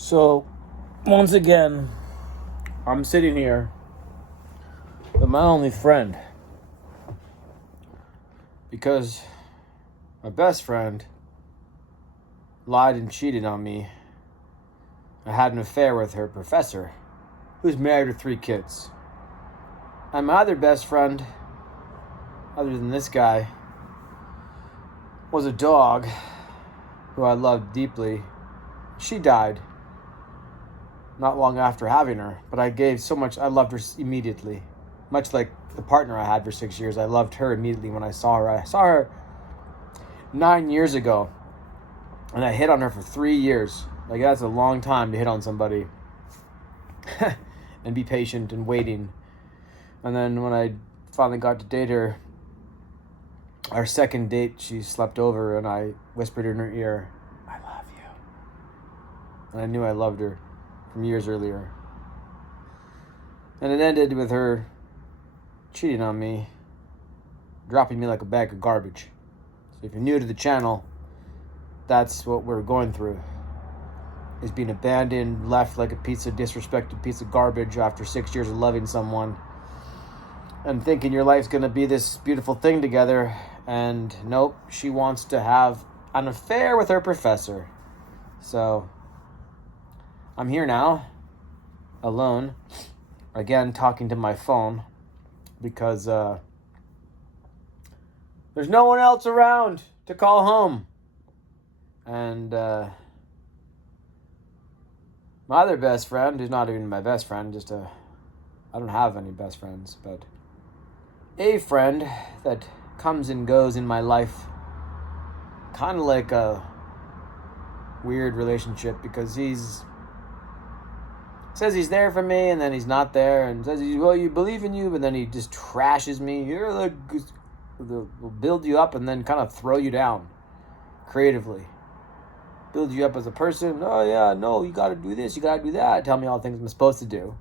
So, once again, I'm sitting here with my only friend because my best friend lied and cheated on me. I had an affair with her professor, who's married with 3 kids. And my other best friend, other than this guy, was a dog who I loved deeply. She died not long after having her, but I loved her immediately. Much like the partner I had for 6 years, I loved her immediately when I saw her. I saw her 9 years ago, and I hit on her for 3 years. Like, that's a long time to hit on somebody and be patient and waiting. And then when I finally got to date her, our second date, she slept over and I whispered in her ear, "I love you." And I knew I loved her from years earlier. And it ended with her cheating on me, dropping me like a bag of garbage. So if you're new to the channel, that's what we're going through. Is being abandoned, left like a disrespected piece of garbage after 6 years of loving someone. And thinking your life's going to be this beautiful thing together. And nope, she wants to have an affair with her professor. So I'm here now, alone, again talking to my phone, because there's no one else around to call home. And my other best friend, who's not even my best friend, I don't have any best friends, but a friend that comes and goes in my life, kind of like a weird relationship, because says he's there for me, and then he's not there, and says, well, you believe in you, but then he just trashes me. They'll build you up and then kind of throw you down creatively. Build you up as a person. Oh, yeah, no, you got to do this, you got to do that. Tell me all the things I'm supposed to do.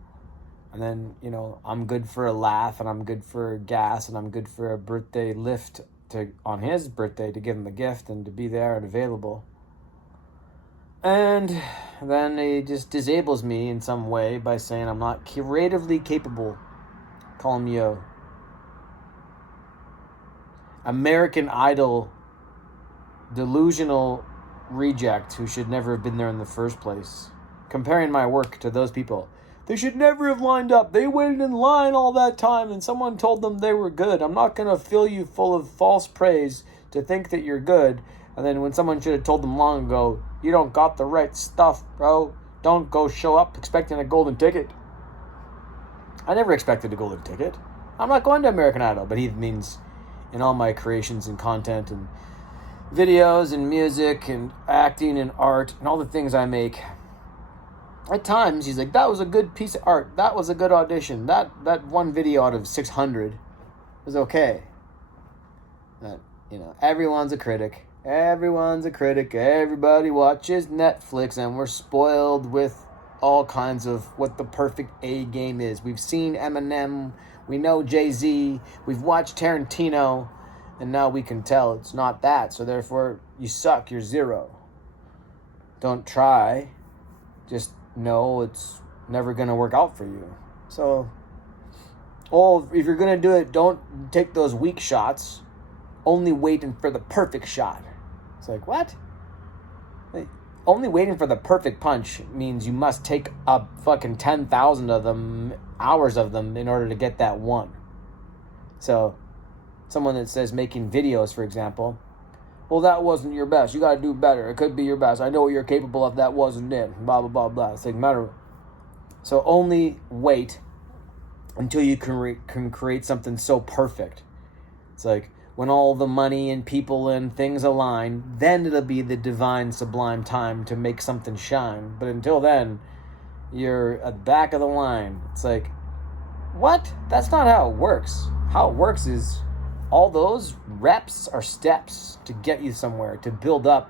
And then, I'm good for a laugh, and I'm good for gas, and I'm good for a birthday lift on his birthday to give him a gift and to be there and available. And then he just disables me in some way by saying I'm not creatively capable. Calling me a American Idol delusional reject who should never have been there in the first place. Comparing my work to those people. They should never have lined up. They waited in line all that time and someone told them they were good. I'm not going to fill you full of false praise to think that you're good. And then when someone should have told them long ago, you don't got the right stuff, bro. Don't go show up expecting a golden ticket. I never expected a golden ticket. I'm not going to American Idol, but he means in all my creations and content and videos and music and acting and art and all the things I make. At times, he's like, that was a good piece of art. That was a good audition. That one video out of 600 was okay. That, everyone's a critic. Everyone's a critic. Everybody watches Netflix, and we're spoiled with all kinds of what the perfect A game is. We've seen Eminem. We know Jay-Z. We've watched Tarantino. And now we can tell it's not that. So therefore, you suck. You're zero. Don't try. Just know it's never going to work out for you. So, if you're going to do it, don't take those weak shots. Only waiting for the perfect shot. It's like, what? Only waiting for the perfect punch means you must take up fucking 10,000 of them, hours of them, in order to get that one. So, someone that says making videos, for example, well, that wasn't your best. You got to do better. It could be your best. I know what you're capable of. That wasn't it. Blah, blah, blah, blah. It's like, matter. So only wait until you can create something so perfect. It's like when all the money and people and things align, then it'll be the divine, sublime time to make something shine. But until then, you're at the back of the line. It's like, what? That's not how it works. How it works is all those reps are steps to get you somewhere, to build up.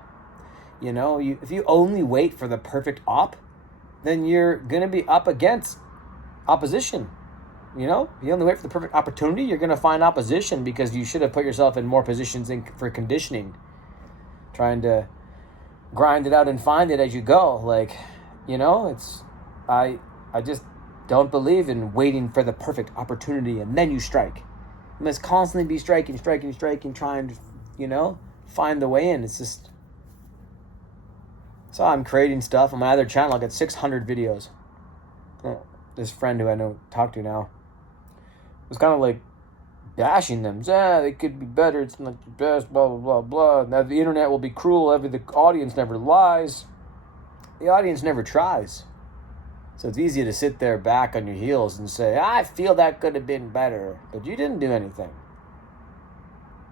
If you only wait for the perfect op, then you're going to be up against opposition. You only wait for the perfect opportunity, you're going to find opposition because you should have put yourself in more positions for conditioning. Trying to grind it out and find it as you go. Like, I just don't believe in waiting for the perfect opportunity and then you strike. You must constantly be striking, trying to, find the way in. It's just... So I'm creating stuff on my other channel. I got 600 videos. This friend who I talk to now was kind of like bashing them. They could be better. It's not the best, blah, blah, blah, blah. Now the internet will be cruel. The audience never lies. The audience never tries. So it's easy to sit there back on your heels and say, I feel that could have been better. But you didn't do anything.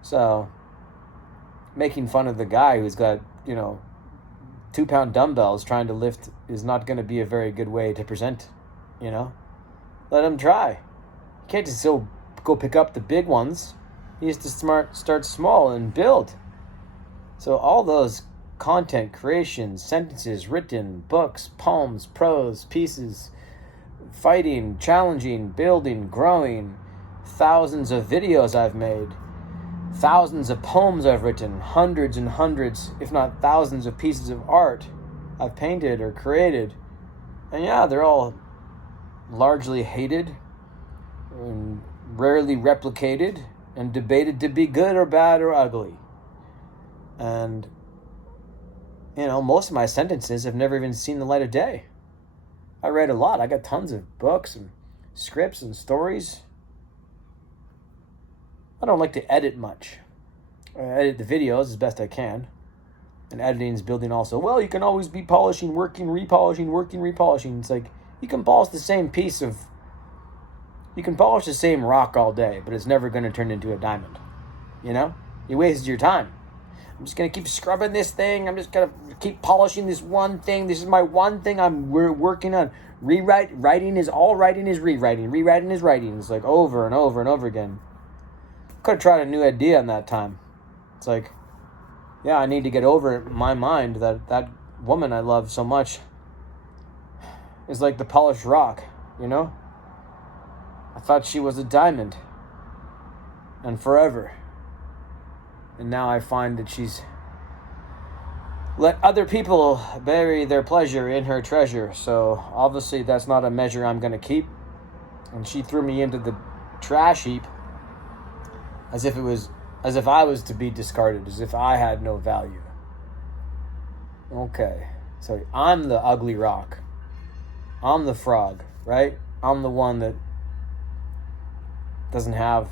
So making fun of the guy who's got, 2-pound dumbbells trying to lift is not going to be a very good way to present, Let him try. You can't just go pick up the big ones. He has to start small and build. So all those content creations, sentences, written, books, poems, prose, pieces, fighting, challenging, building, growing, thousands of videos I've made, thousands of poems I've written, hundreds and hundreds, if not thousands of pieces of art I've painted or created. And yeah, they're all largely hated and rarely replicated and debated to be good or bad or ugly. And, most of my sentences have never even seen the light of day. I read a lot. I got tons of books and scripts and stories. I don't like to edit much. I edit the videos as best I can. And editing is building also. Well, you can always be polishing, working, repolishing. It's like, you can polish the same you can polish the same rock all day, but it's never going to turn into a diamond. You wasted your time. I'm just going to keep scrubbing this thing. I'm just going to keep polishing this one thing. This is my one thing we're working on. Writing is rewriting. Rewriting is writing. It's like over and over and over again. Could have tried a new idea in that time. It's like, yeah, I need to get over it in my mind that woman I love so much is like the polished rock, I thought she was a diamond. And forever. And now I find that she's let other people bury their pleasure in her treasure. So obviously that's not a measure I'm going to keep. And she threw me into the trash heap as if I was to be discarded, as if I had no value. Okay. So I'm the ugly rock. I'm the frog, right? I'm the one that doesn't have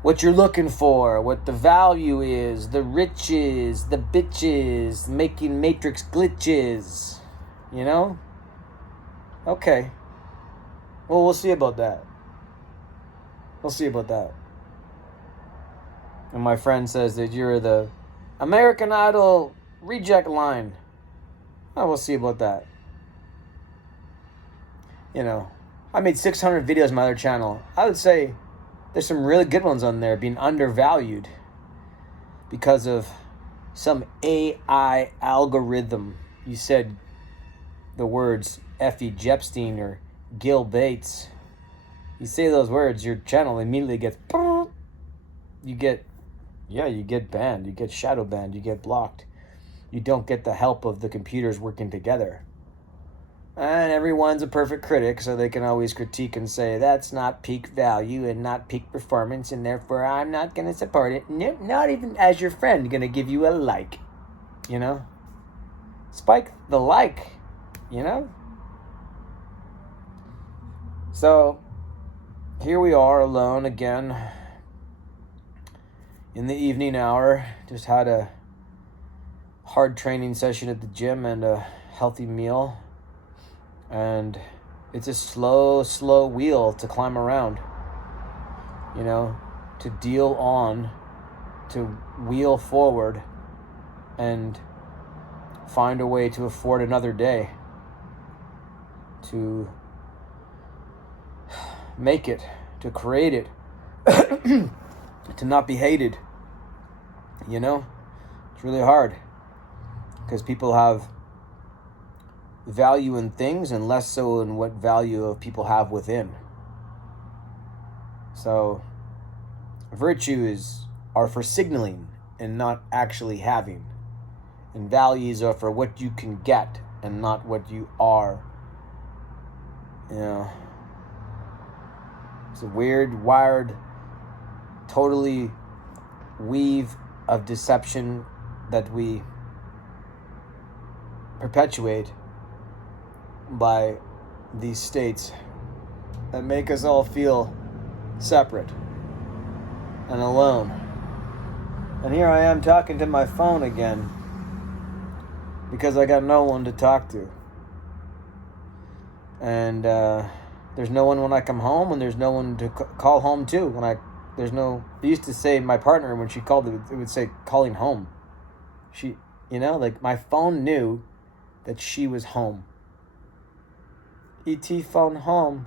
what you're looking for, what the value is, the riches, the bitches, making matrix glitches, Okay. Well, we'll see about that. And my friend says that you're the American Idol reject line. Oh, we'll see about that. I made 600 videos on my other channel. I would say there's some really good ones on there being undervalued because of some AI algorithm. You said the words Effie Jepstein or Gil Bates. You say those words, your channel immediately gets... You get banned. You get shadow banned. You get blocked. You don't get the help of the computers working together. And everyone's a perfect critic, so they can always critique and say, that's not peak value and not peak performance, and therefore I'm not going to support it. Not even as your friend going to give you a like, Spike the like, So, here we are alone again in the evening hour. Just had a hard training session at the gym and a healthy meal. And it's a slow wheel to climb around, to deal on, to wheel forward and find a way to afford another day, to make it, to create it, to not be hated, It's really hard because people have value in things and less so in what value of people have within. So virtues are for signaling and not actually having, and values are for what you can get and not what you are. You know, it's a weird, wired, totally weave of deception that we perpetuate by these states that make us all feel separate and alone. And here I am talking to my phone again because I got no one to talk to. And there's no one when I come home, and there's no one to call home to. I used to say, my partner, when she called, it would say calling home. She, like my phone knew that she was home. ET phone home.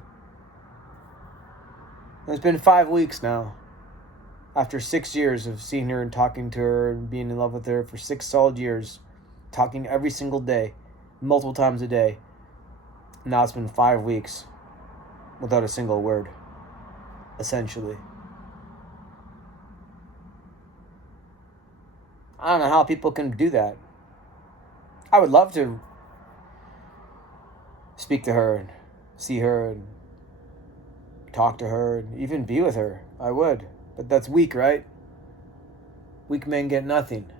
It's been 5 weeks now. After 6 years of seeing her and talking to her and being in love with her for 6 solid years, talking every single day, multiple times a day. Now it's been 5 weeks without a single word, essentially. I don't know how people can do that. I would love to speak to her and see her and talk to her and even be with her. I would. But that's weak, right? Weak men get nothing.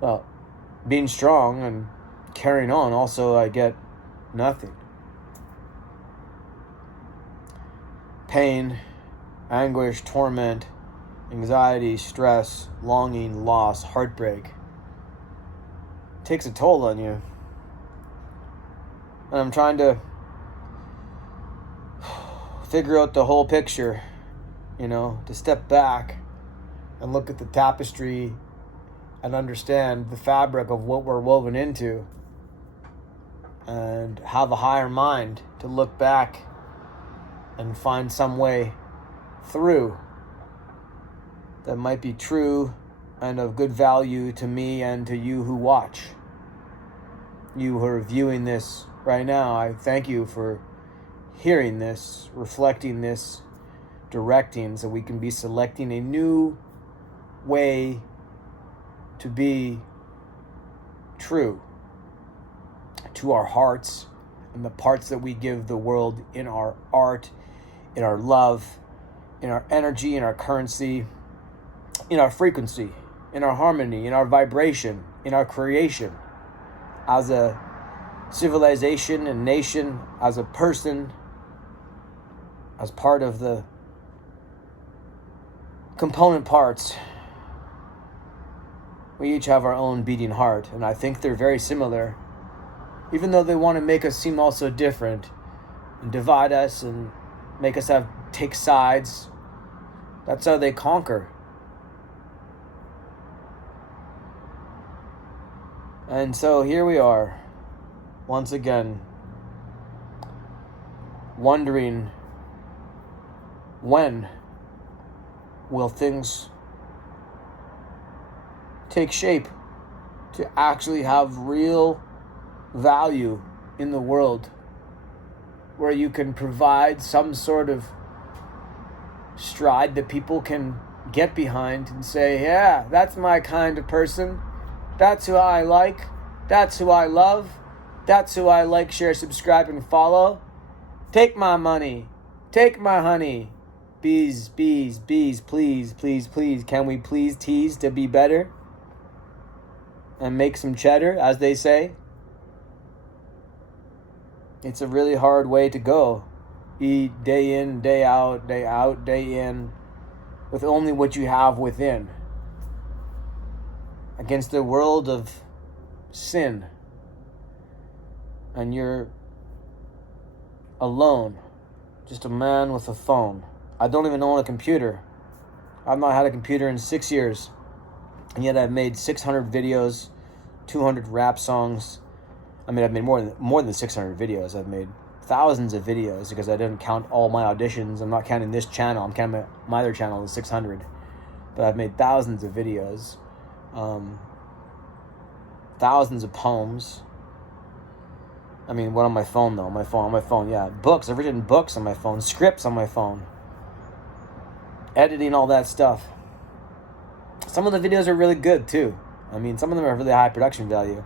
Well, being strong and carrying on, also I get nothing. Pain, anguish, torment, anxiety, stress, longing, loss, heartbreak. It takes a toll on you. And I'm trying to figure out the whole picture, to step back and look at the tapestry and understand the fabric of what we're woven into, and have a higher mind to look back and find some way through that might be true and of good value to me and to you who watch. You who are viewing this right now, I thank you for hearing this, reflecting this, directing, so we can be selecting a new way to be true to our hearts and the parts that we give the world in our art, in our love, in our energy, in our currency, in our frequency, in our harmony, in our vibration, in our creation, as a civilization and nation, as a person, as part of the component parts. We each have our own beating heart, and I think they're very similar, even though they want to make us seem all so different and divide us and make us take sides. That's how they conquer. And so here we are, once again, wondering, when will things take shape to actually have real value in the world, where you can provide some sort of stride that people can get behind and say, yeah, that's my kind of person. That's who I like. That's who I love. That's who I like, share, subscribe, and follow. Take my money. Take my honey. Bees, bees, bees, please, please, please. Can we please tease to be better? And make some cheddar, as they say. It's a really hard way to go. Eat day in, day out, day in, with only what you have within. Against the world of sin. And you're alone. Just a man with a phone. I don't even own a computer. I've not had a computer in 6 years. And yet I've made 600 videos, 200 rap songs. I mean, I've made more than 600 videos. I've made thousands of videos because I didn't count all my auditions. I'm not counting this channel. I'm counting my other channel is 600. But I've made thousands of videos. Thousands of poems. I mean, what on my phone though? On my phone, yeah. Books. I've written books on my phone. Scripts on my phone. Editing all that stuff. Some of the videos are really good too. I mean, some of them have really high production value.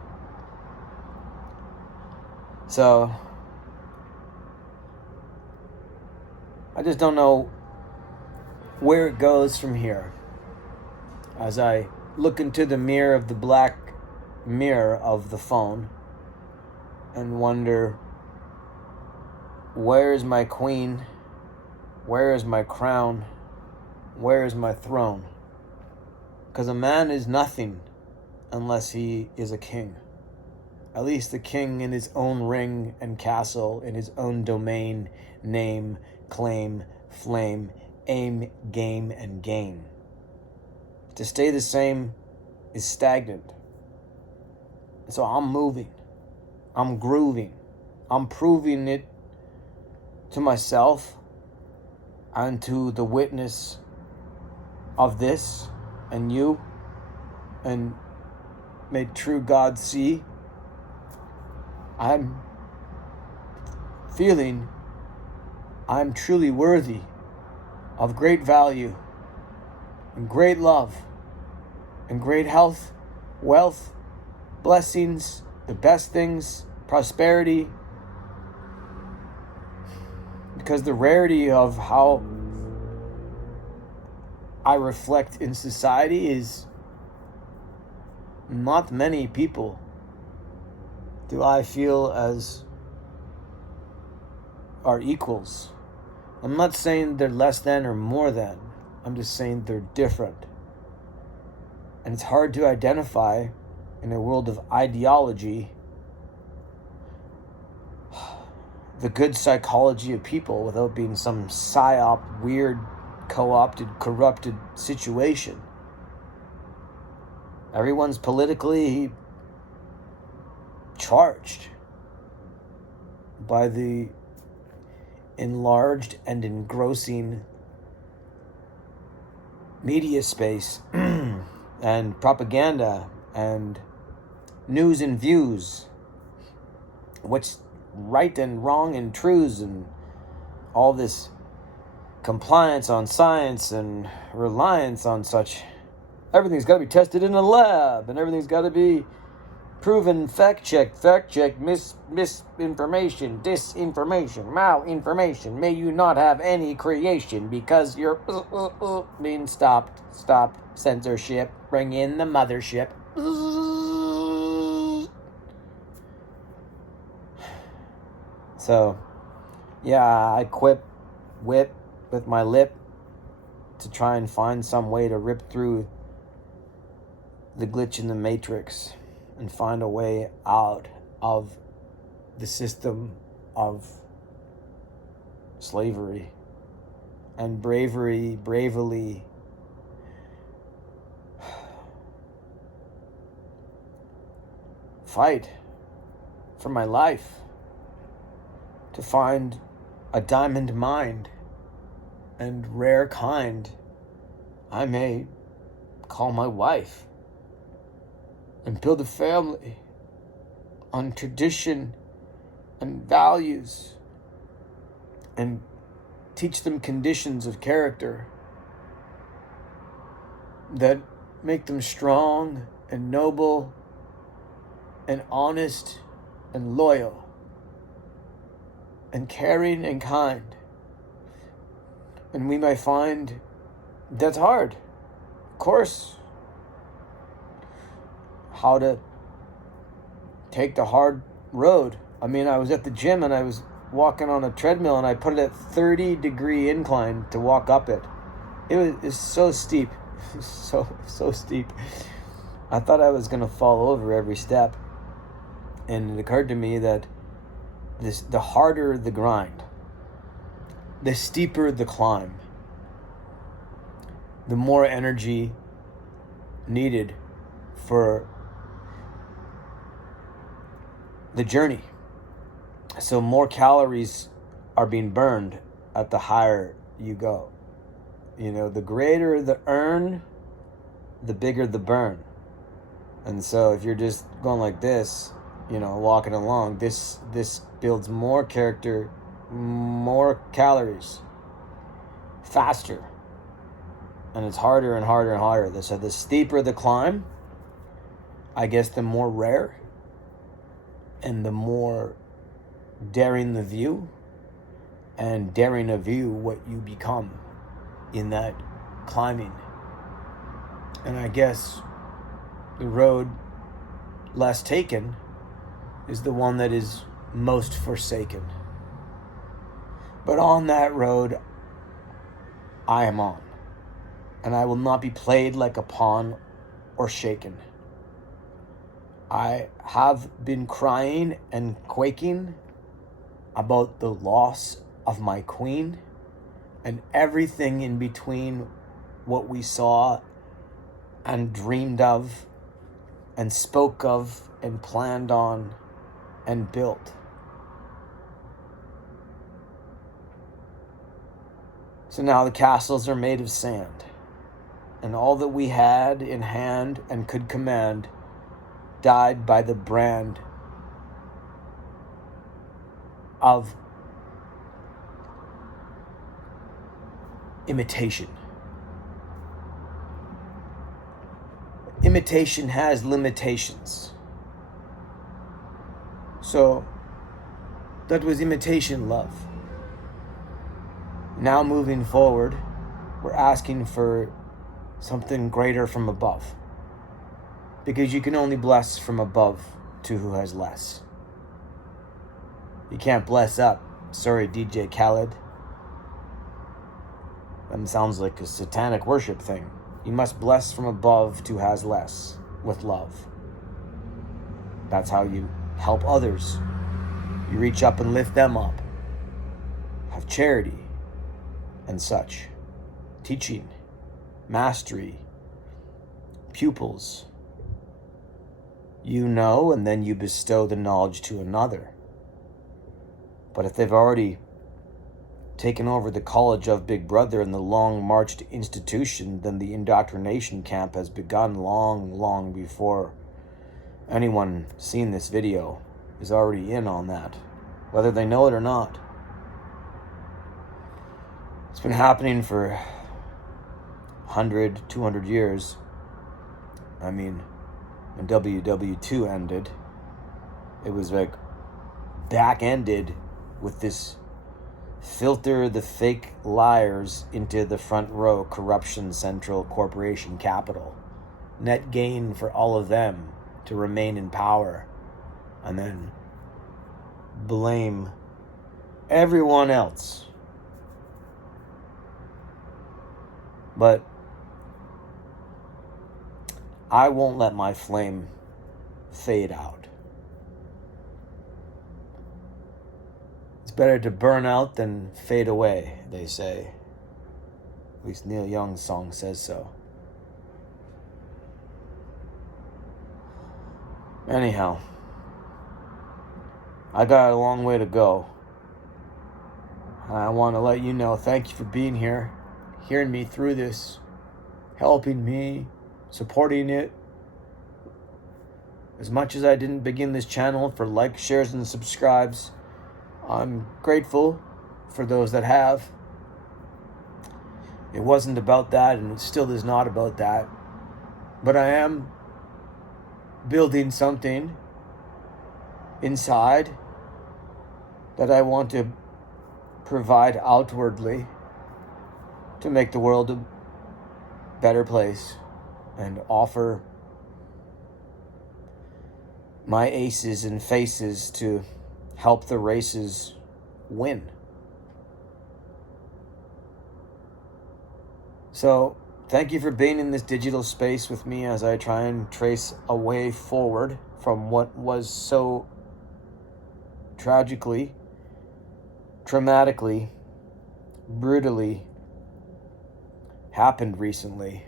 So I just don't know where it goes from here. As I look into the mirror of the black mirror of the phone and wonder, where is my queen? Where is my crown? Where is my throne? Because a man is nothing unless he is a king. At least a king in his own ring and castle, in his own domain, name, claim, flame, aim, game, and gain. To stay the same is stagnant. So I'm moving. I'm grooving. I'm proving it to myself and to the witness of this and you, and may true God see. I'm feeling I'm truly worthy of great value and great love and great health, wealth, blessings, the best things, prosperity. Because the rarity of how I reflect in society is not many people do I feel as are equals. I'm not saying they're less than or more than. I'm just saying they're different. And it's hard to identify in a world of ideology the good psychology of people without being some psyop, weird, co-opted, corrupted situation. Everyone's politically charged by the enlarged and engrossing media space and propaganda and news and views, what's right and wrong and truths, and all this compliance on science and reliance on such. Everything's got to be tested in a lab, and everything's got to be proven, fact-checked, misinformation, disinformation, malinformation. May you not have any creation because you're being stopped. Stop censorship. Bring in the mothership. So, yeah, I whip with my lip to try and find some way to rip through the glitch in the matrix and find a way out of the system of slavery and bravely fight for my life to find a diamond mind and rare kind I may call my wife, and build a family on tradition and values, and teach them conditions of character that make them strong and noble and honest and loyal and caring and kind. And we may find that's hard, of course. How to take the hard road. I mean, I was at the gym and I was walking on a treadmill and I put it at 30-degree incline to walk up it. It's so steep. so steep. I thought I was going to fall over every step. And it occurred to me that the harder the grind, the steeper the climb, the more energy needed for the journey. So more calories are being burned at the higher you go. You know, the greater the earn, the bigger the burn. And so if you're just going like this, you know, walking along, this builds more character, more calories, faster. And it's harder and harder and harder. So the steeper the climb, I guess the more rare and the more daring the view, and daring to view what you become in that climbing. And I guess the road less taken is the one that is most forsaken. But on that road, I am on, and I will not be played like a pawn or shaken. I have been crying and quaking about the loss of my queen and everything in between what we saw and dreamed of and spoke of and planned on and built. So now the castles are made of sand, and all that we had in hand and could command died by the brand of imitation. Imitation has limitations. So that was imitation love. Now moving forward, we're asking for something greater from above. Because you can only bless from above to who has less. You can't bless up. Sorry, DJ Khaled. That sounds like a satanic worship thing. You must bless from above to has less with love. That's how you help others. You reach up and lift them up. Have charity and such. Teaching, mastery, pupils. You know, and then you bestow the knowledge to another. But if they've already taken over the college of Big Brother and the long march to institution, then the indoctrination camp has begun long before anyone seen this video is already in on that, whether they know it or not. It's been happening for 100, 200 years. I mean, when WW2 ended, it was like back-ended with this filter the fake liars into the front row corruption central corporation capital. Net gain for all of them to remain in power, and then blame everyone else. But I won't let my flame fade out. It's better to burn out than fade away, they say. At least Neil Young's song says so. Anyhow, I got a long way to go. I want to let you know, thank you for being here, hearing me through this, helping me, supporting it. As much as I didn't begin this channel for likes, shares, and subscribes, I'm grateful for those that have. It wasn't about that, and it still is not about that. But I am building something inside that I want to provide outwardly to make the world a better place and offer my aces and faces to help the races win. So, thank you for being in this digital space with me as I try and trace a way forward from what was so tragically, traumatically, brutally happened recently.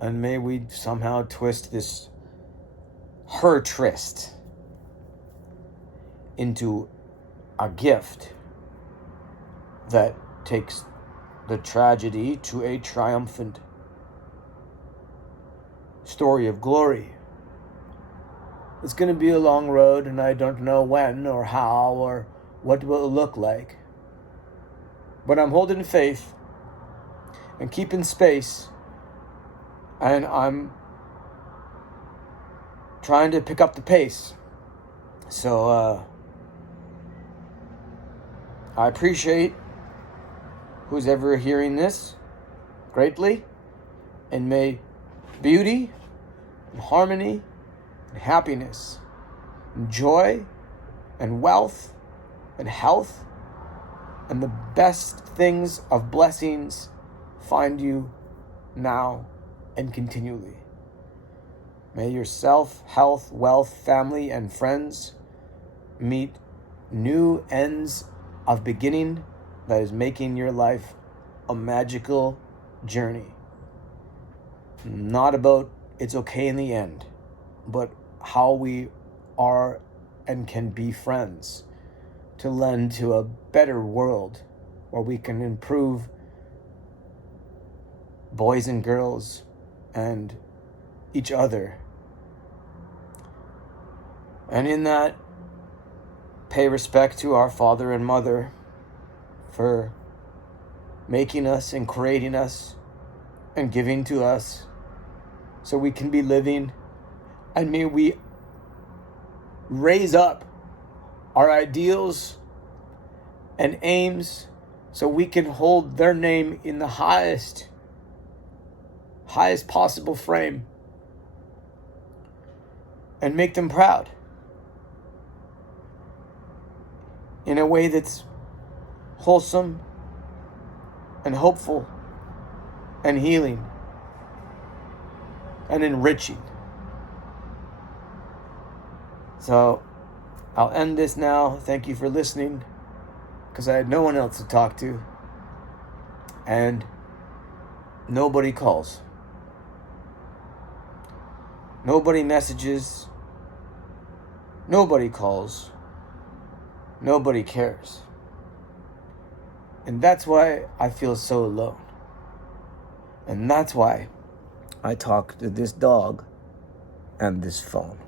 And may we somehow twist this her tryst into a gift that takes the tragedy to a triumphant story of glory. It's going to be a long road, and I don't know when or how or what will it look like. But I'm holding faith and keeping space, and I'm trying to pick up the pace. So I appreciate who's ever hearing this greatly, and may beauty and harmony and happiness and joy and wealth and health and the best things of blessings find you now and continually. May yourself, health, wealth, family, and friends meet new ends of beginning that is making your life a magical journey. Not about it's okay in the end, but how we are and can be friends to lend to a better world where we can improve boys and girls and each other. And in that, pay respect to our father and mother for making us and creating us and giving to us so we can be living. And may we raise up our ideals and aims so we can hold their name in the highest possible frame and make them proud in a way that's wholesome and hopeful and healing and enriching. So I'll end this now. Thank you for listening, because I had no one else to talk to, and nobody calls. Nobody messages. Nobody calls. Nobody cares. And that's why I feel so alone. And that's why I talk to this dog and this phone.